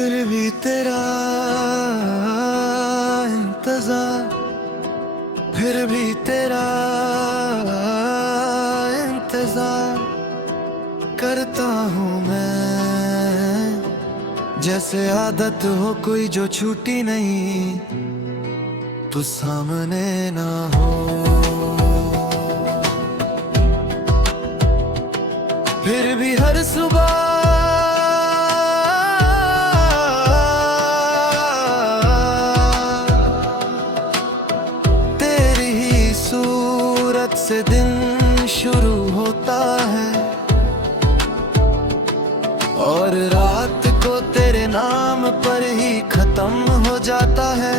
फिर भी तेरा इंतजार, फिर भी तेरा इंतजार करता हूँ मैं। जैसे आदत हो कोई जो छूटी नहीं, तू सामने ना हो। फिर भी हर सुबह तेरी ही सूरत से दिन शुरू होता है, और रात को तेरे नाम पर ही खत्म हो जाता है।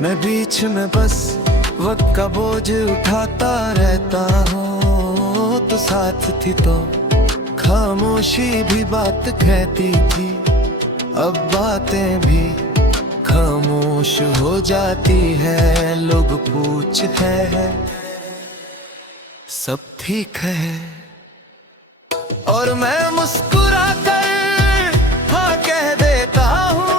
मैं बीच में बस वक्त का बोझ उठाता रहता हूँ। तो साथ थी तो खामोशी भी बात कहती थी, अब बातें भी खामोश हो जाती है। लोग पूछते हैं सब ठीक है, और मैं मुस्कुरा कर हाँ कह देता हूँ,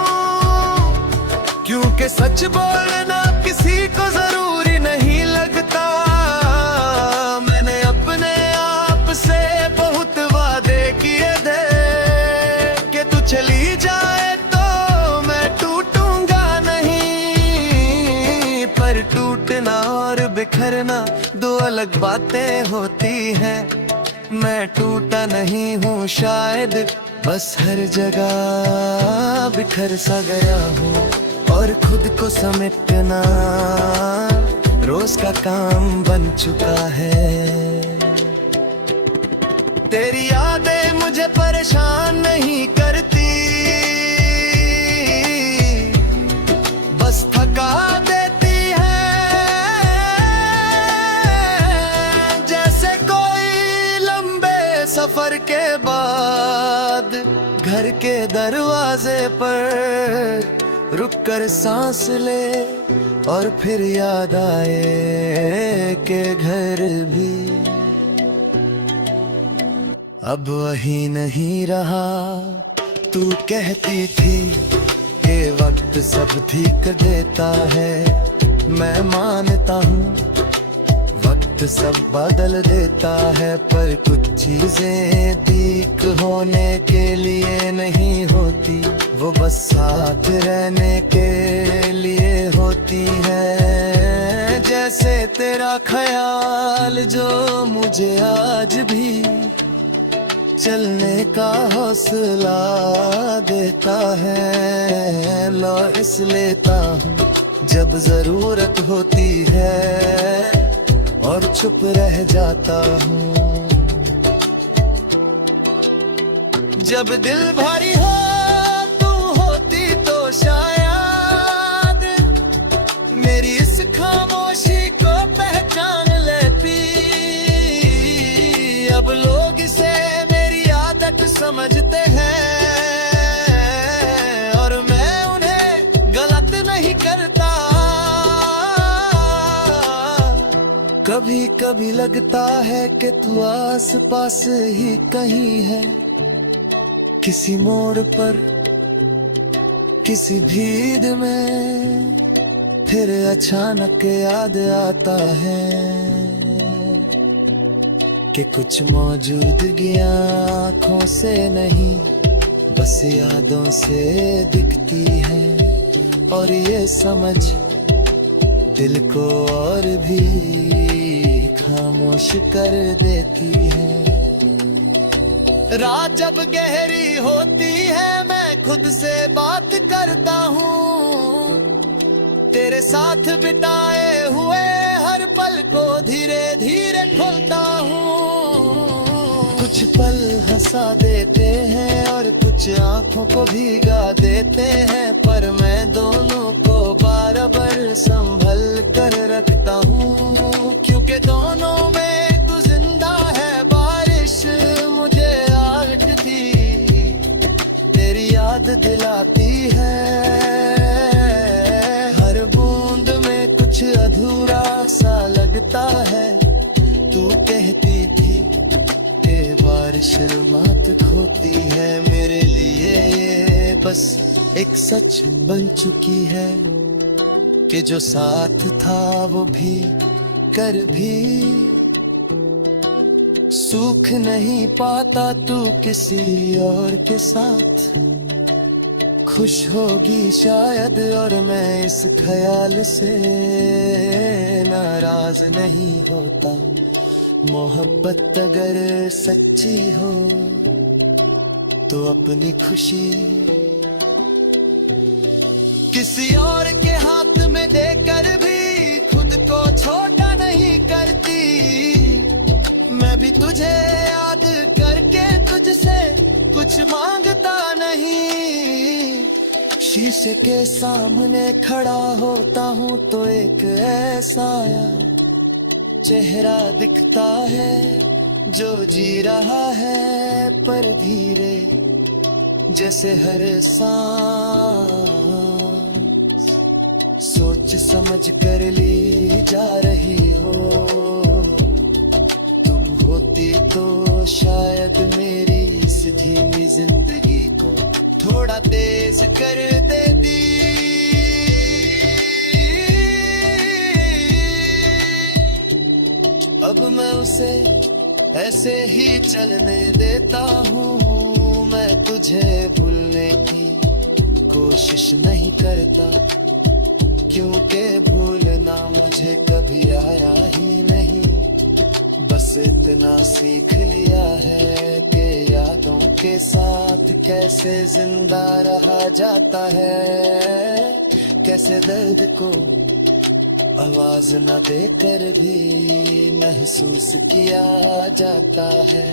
क्योंकि सच बोलना किसी को जरूरी नहीं लगता। मैंने अपने आप से बहुत वादे किए थे कि तू चली जाए तो मैं टूटूंगा नहीं। पर टूटना और बिखरना दो अलग बातें होती हैं। मैं टूटा नहीं हूँ शायद, बस हर जगह बिखर सा गया हूँ। और खुद को समेटना रोज का काम बन चुका है। तेरी यादें मुझे परेशान नहीं करती, बस थका देती है। जैसे कोई लंबे सफर के बाद घर के दरवाजे पर रुक कर सांस ले, और फिर याद आए कि घर भी अब वही नहीं रहा। तू कहती थी कि वक्त सब ठीक देता है, मैं मानता हूँ वक्त सब बदल देता है। पर कुछ चीजें ठीक होने के लिए नहीं होती, वो बस साथ रहने के लिए होती है। जैसे तेरा ख्याल जो मुझे आज भी चलने का हौसला देता है। लौट लेता हूँ जब जरूरत होती है, और चुप रह जाता हूँ जब दिल भारी हो। तू होती तो शायद मेरी इस खामोशी को पहचान लेती। अब लोग इसे मेरी आदत समझते हैं, और मैं उन्हें गलत नहीं करता। कभी कभी लगता है कि तू आस पास ही कहीं है, किसी मोड़ पर किसी भीड़ में। फिर अचानक याद आता है कि कुछ मौजूदगियां आँखों से नहीं, बस यादों से दिखती है। और ये समझ दिल को और भी खामोश कर देती है। रात जब गहरी होती है मैं खुद से बात करता हूँ, तेरे साथ बिताए हुए हर पल को धीरे धीरे खोलता हूँ। कुछ पल हंसा देते हैं और कुछ आंखों को भीगा देते हैं, पर मैं दोनों को बराबर संभल कर रखता हूँ। क्योंकि दोनों में तू जिंदा है, बारिश मुझे आग थी, तेरी याद दिलाती है। हर बूंद में कुछ अधूरा सा लगता है, तू कहती थी कि बार शुरुआत होती है मेरे लिए ये बस एक सच बन चुकी है कि जो साथ था वो भी कर भी सुख नहीं पाता तू किसी और के साथ। खुश होगी शायद और मैं इस ख्याल से नाराज नहीं होता। मोहब्बत अगर सच्ची हो तो अपनी खुशी किसी और के हाथ में देकर भी खुद को छोटा नहीं करती। मैं भी तुझे याद करके तुझसे कुछ मांगता नहीं। शीशे के सामने खड़ा होता हूँ तो एक ऐसा चेहरा दिखता है जो जी रहा है पर धीरे, जैसे हर सांस सोच समझ कर ली जा रही हो। तुम होती तो शायद मेरी इस धीमी जिंदगी को थोड़ा तेज कर देती। अब मैं उसे ऐसे ही चलने देता हूँ। मैं तुझे भूलने की कोशिश नहीं करता क्योंकि भूलना मुझे कभी आया ही नहीं। बस इतना सीख लिया है कि यादों के साथ कैसे जिंदा रहा जाता है, कैसे दर्द को आवाज न देकर भी महसूस किया जाता है।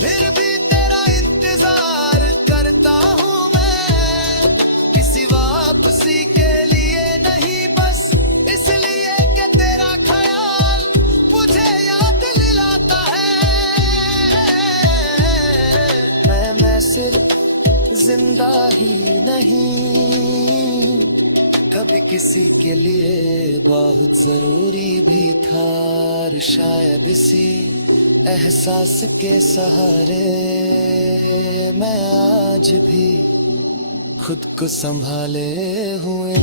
फिर भी तेरा इंतजार करता हूँ मैं, किसी वापसी के लिए नहीं, बस इसलिए कि तेरा ख्याल मुझे याद दिलाता है। मैं सिर्फ जिंदा ही नहीं, कभी किसी के लिए बहुत जरूरी भी था। और शायद इसी एहसास के सहारे मैं आज भी खुद को संभाले हुए